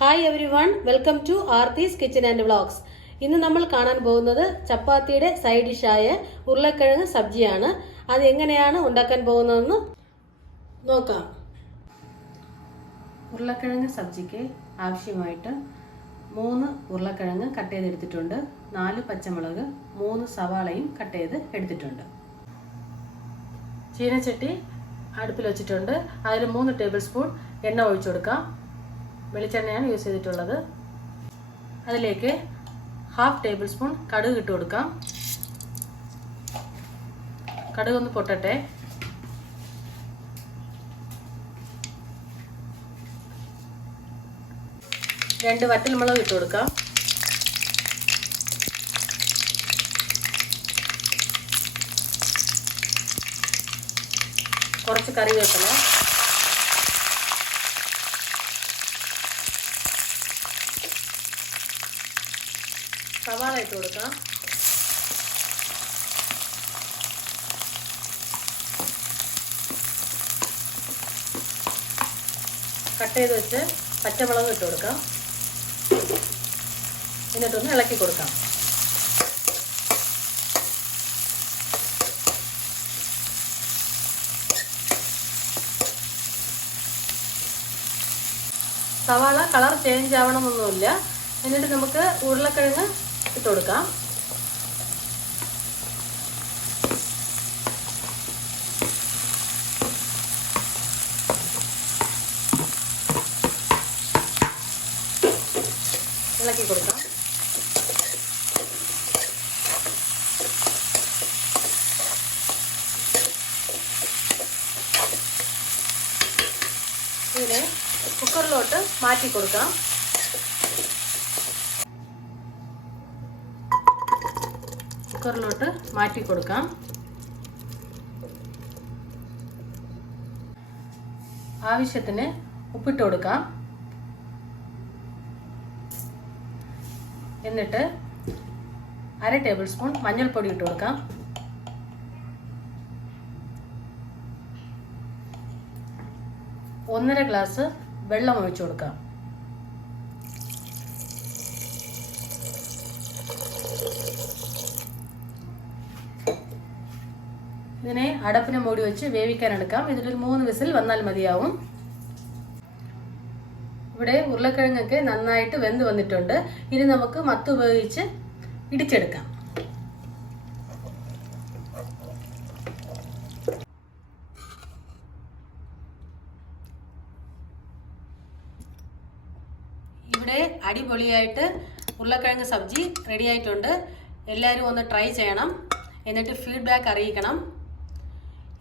Hi everyone, welcome to Aarthi's kitchen and vlogs. ഇന്ന് നമ്മൾ കാണാൻ പോകുന്നത് ചപ്പാത്തിയുടെ സൈഡ് ഡിഷായ ഉരുളക്കിഴങ്ങ് സബ്ജിയാണ്. അത് എങ്ങനെയാണ് ഉണ്ടാക്കാൻ പോകുന്നതെന്ന് നോക്കാം. ഉരുളക്കിഴങ്ങ് സബ്ജിക്ക് ആവശ്യമായിട്ട് 3 ഉരുളക്കിഴങ്ങ് കട്ട് ചെയ്തെടുത്തിട്ടുണ്ട്, 4 പച്ചമുളക്, 3 സവാളയും കട്ട് ചെയ്ത് എടുത്തിട്ടുണ്ട്. ചീനച്ചട്ടി അടുപ്പിൽ വെച്ചിട്ടുണ്ട്. അതിൽ 3 ടേബിൾ സ്പൂൺ എണ്ണ ഒഴിച്ചു കൊടുക്കാം. വെളിച്ചെണ്ണയാണ് യൂസ് ചെയ്തിട്ടുള്ളത്. അതിലേക്ക് 1/2 ടേബിൾ സ്പൂൺ കടുക് ഇട്ട് കൊടുക്കാം. കടുക് ഒന്ന് പൊട്ടട്ടെ. രണ്ട് വറ്റൽമുളക് ഇട്ട് കൊടുക്കാം. കുറച്ച് കറിവേപ്പില, സവാള ഇട്ട് കൊടുക്കാം. കട്ട് ചെയ്ത് വെച്ച് പച്ചമുളക് ഇട്ട് കൊടുക്കാം. എന്നിട്ടൊന്ന് ഇളക്കി കൊടുക്കാം. സവാള കളർ ചേഞ്ച് ആവണമെന്നൊന്നുമില്ല. എന്നിട്ട് നമുക്ക് ഉരുളക്കിഴങ്ങ് ഇട്ട് കൊടുക്കാം. ഇളക്കി കൊടുക്കാം. ഇതിനെ കുക്കറിലോട്ട് മാറ്റി കൊടുക്കാം. കുക്കറിലോട്ട് മാറ്റി കൊടുക്കാം. ആവശ്യത്തിന് ഉപ്പിട്ട് കൊടുക്കാം. എന്നിട്ട് 1/2 ടേബിൾ സ്പൂൺ മഞ്ഞൾപ്പൊടി ഇട്ട് കൊടുക്കാം. ഒന്നര ഗ്ലാസ് വെള്ളം ഒഴിച്ചു കൊടുക്കാം. ഇതിനെ അടപ്പിനെ മൂടി വെച്ച് വേവിക്കാൻ എടുക്കാം. ഇതിലൊരു 3 വിസിൽ വന്നാൽ മതിയാവും. ഇവിടെ ഉരുളക്കിഴങ്ങൊക്കെ നന്നായിട്ട് വെന്ത് വന്നിട്ടുണ്ട്. ഇനി നമുക്ക് മത്ത് ഉപയോഗിച്ച് ഇടിച്ചെടുക്കാം. ഇവിടെ അടിപൊളിയായിട്ട് ഉരുളക്കിഴങ്ങ് സബ്ജി റെഡി ആയിട്ടുണ്ട്. എല്ലാവരും ഒന്ന് ട്രൈ ചെയ്യണം, എന്നിട്ട് ഫീഡ്ബാക്ക് അറിയിക്കണം.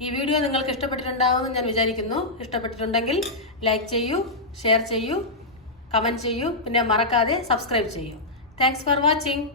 ഈ വീഡിയോ നിങ്ങൾക്ക് ഇഷ്ടപ്പെട്ടിട്ടുണ്ടാവുമെന്ന് ഞാൻ വിചാരിക്കുന്നു. ഇഷ്ടപ്പെട്ടിട്ടുണ്ടെങ്കിൽ ലൈക്ക് ചെയ്യൂ, ഷെയർ ചെയ്യൂ, കമൻറ്റ് ചെയ്യൂ, പിന്നെ മറക്കാതെ സബ്സ്ക്രൈബ് ചെയ്യൂ. Thanks for watching.